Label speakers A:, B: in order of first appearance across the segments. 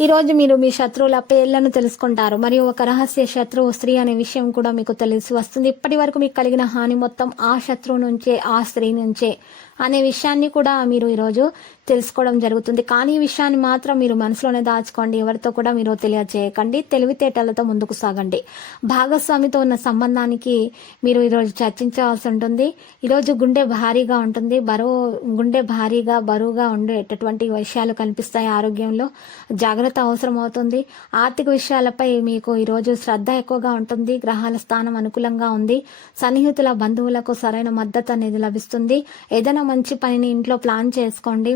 A: ఈ రోజు మీరు మీ శత్రువుల పేర్లను తెలుసుకుంటారు. మరియు ఒక రహస్య శత్రువు స్త్రీ అనే విషయం కూడా మీకు తెలిసి వస్తుంది. ఇప్పటి వరకు మీకు కలిగిన హాని మొత్తం ఆ శత్రువు నుంచే ఆ స్త్రీ నుంచే. అనే విషయాన్ని కూడా మీరు ఈరోజు తెలుసుకోవడం జరుగుతుంది. కానీ ఈ విషయాన్ని మాత్రం మీరు మనసులోనే దాచుకోండి. ఎవరితో కూడా మీరు తెలియజేయకండి తెలివితేటలతో ముందుకు సాగండి. భాగస్వామితో ఉన్న సంబంధానికి మీరు ఈరోజు చర్చించవలసి ఉంటుంది. ఈరోజు గుండె భారీగా ఉంటుంది. బరువు గుండె భారీగా బరువుగా ఉండేటటువంటి విషయాలు కనిపిస్తాయి ఆరోగ్యంలో. జాగ్రత్త అవసరం అవుతుంది ఆర్థిక విషయాలపై మీకు ఈరోజు శ్రద్ధ ఎక్కువగా ఉంటుంది. గ్రహాల స్థానం అనుకూలంగా ఉంది. సన్నిహితుల బంధువులకు సరైన మద్దతు అనేది లభిస్తుంది. ఏదైనా మంచి పనిని ఇంట్లో ప్లాన్ చేసుకోండి.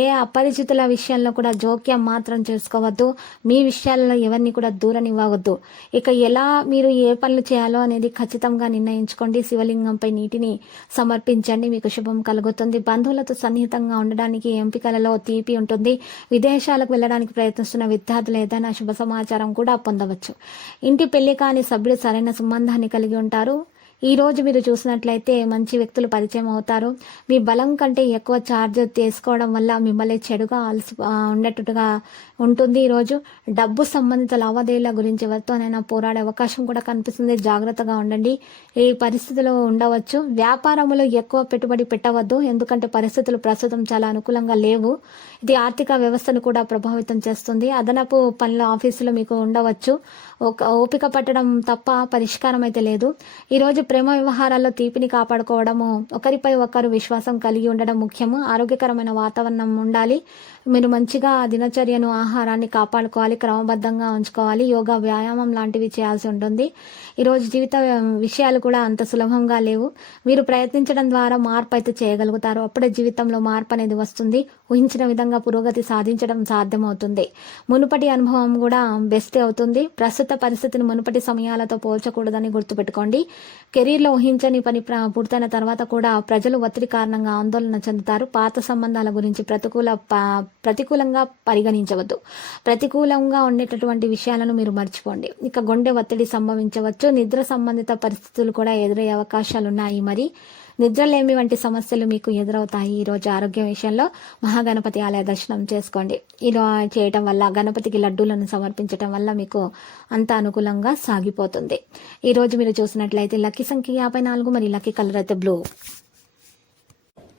A: ఏ అపరిచితుల విషయంలో కూడా జోక్యం మాత్రం చేసుకోవద్దు. మీ విషయాలలో ఎవరిని కూడా దూరనివ్వవద్దు. ఇక ఎలా మీరు ఏ పనులు చేయాలో అనేది ఖచ్చితంగా నిర్ణయించుకోండి. శివలింగంపై నీటిని సమర్పించండి. మీకు శుభం కలుగుతుంది. బంధువులతో సన్నిహితంగా ఉండడానికి ఎంపికలలో తీపి ఉంటుంది. విదేశాలకు వెళ్ళడానికి ప్రయత్నిస్తున్న విద్యార్థులు ఏదైనా శుభ సమాచారం కూడా పొందవచ్చు. ఇంటి పెళ్ళి కాని సభ్యులు సరైన సంబంధాన్ని కలిగి ఉంటారు. ఈరోజు మీరు చూసినట్లయితే మంచి వ్యక్తులు పరిచయం అవుతారు. మీ బలం కంటే ఎక్కువ ఛార్జ్ తీసుకోవడం వల్ల మిమ్మల్ని చెడుగా అలసి ఉండేటట్టుగా ఉంటుంది ఈరోజు డబ్బు సంబంధిత లావాదేవీల గురించి ఎవరితోనైనా పోరాడే అవకాశం కూడా కనిపిస్తుంది. జాగ్రత్తగా ఉండండి. ఈ పరిస్థితిలో ఉండవచ్చు. వ్యాపారంలో ఎక్కువ పెట్టుబడి పెట్టవద్దు. ఎందుకంటే పరిస్థితులు ప్రస్తుతం చాలా అనుకూలంగా లేవు. ఇది ఆర్థిక వ్యవస్థను కూడా ప్రభావితం చేస్తుంది. అదనపు పనుల ఆఫీసులో మీకు ఉండవచ్చు. ఒక ఓపిక పట్టడం తప్ప పరిష్కారం అయితే లేదు. ఈరోజు ప్రేమ వ్యవహారాల్లో తీపిని కాపాడుకోవడము ఒకరిపై ఒకరు విశ్వాసం కలిగి ఉండడం ముఖ్యము. ఆరోగ్యకరమైన వాతావరణం ఉండాలి. మీరు మంచిగా దినచర్యను ఆహారాన్ని కాపాడుకోవాలి క్రమబద్ధంగా ఉంచుకోవాలి. యోగా వ్యాయామం లాంటివి చేయాల్సి ఉంటుంది. ఈరోజు జీవిత విషయాలు కూడా అంత సులభంగా లేవు. మీరు ప్రయత్నించడం ద్వారా మార్పు అయితే చేయగలుగుతారు. అప్పుడే జీవితంలో మార్పు అనేది వస్తుంది. ఊహించిన విధంగా పురోగతి సాధించడం సాధ్యమవుతుంది. మునుపటి అనుభవం కూడా బెస్ట్ అవుతుంది. ప్రస్తుత పరిస్థితిని మునుపటి సమయాలతో పోల్చకూడదని గుర్తుపెట్టుకోండి. కెరీర్లో ఊహించని పని పూర్తయిన తర్వాత కూడా ప్రజలు ఒత్తిడి కారణంగా ఆందోళన చెందుతారు. పాత సంబంధాల గురించి ప్రతికూల ప- ప్రతికూలంగా పరిగణించవద్దు. ప్రతికూలంగా ఉండేటటువంటి విషయాలను మీరు మర్చిపోండి. ఇక గుండె ఒత్తిడి సంభవించవచ్చు. నిద్ర సంబంధిత పరిస్థితులు కూడా ఎదురయ్యే అవకాశాలు ఉన్నాయి మరి నిద్రలేమి వంటి సమస్యలు మీకు ఎదురవుతాయి ఈ రోజు ఆరోగ్యం విషయంలో. మహాగణపతి ఆలయ దర్శనం చేసుకోండి. ఇలా చేయటం వల్ల గణపతికి లడ్డూలను సమర్పించటం వల్ల మీకు అంత అనుకూలంగా సాగిపోతుంది. ఈరోజు మీరు చూసినట్లయితే లక్కీ సంఖ్య యాభై నాలుగు మరి లక్కీ కలర్ అయితే బ్లూ.